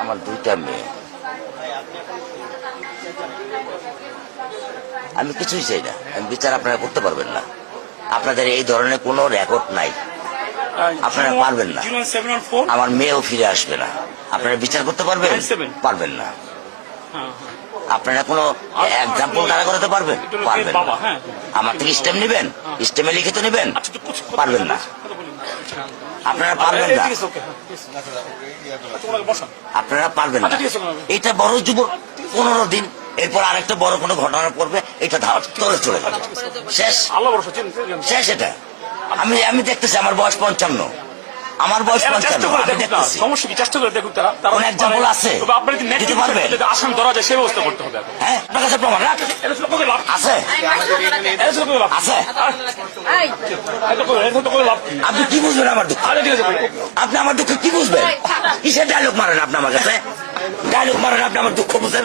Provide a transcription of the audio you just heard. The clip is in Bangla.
আমার দুইটা মেয়ে। আমি কিছুই চাই না, আমি বিচার আপনারা করতে পারবেন না। আপনাদের এই ধরনের কোনো রেকর্ড নাই, আপনারা পারবেন না। আমার মেয়েও ফিরে আসবে না। আপনারা বিচার করতে পারবেন? পারবেন না। আপনারা কোনো এক্সাম্পল দাঁড়া করাতে পারবেন? পারবেন না। আমার থেকে স্টেম নেবেন, স্টেমে লিখিত নেবেন? পারবেন না। আপনারা পারবেন না, আপনারা পারবেন না। এটা বড় যুব 15 দিন, এরপর আরেকটা বড় কোনো ঘটনা পড়বে, এটা তলে চলে যাবে, শেষ শেষ। এটা আমি দেখতেছি, আমার বয়স 55, আমার বয়স 55, আমি দেখতেছি। সমস্যা কি? চেষ্টা করে দেখুন তারা। কোন এক্সাম্পল আছে দিতে পারবেন? আসামি ধরা যায় সেই ব্যবস্থা করতে হবে। হ্যাঁ, আপনার কাছে প্রমাণ আছে? আছে? আপনি কি বুঝবেন আমার দুঃখ? আপনি আমার দুঃখ কি বুঝবেন? কিসের ডায়লগ মারেন আপনি আমার কাছে? ডায়লগ মারেন আপনি আমার দুঃখ বুঝেন?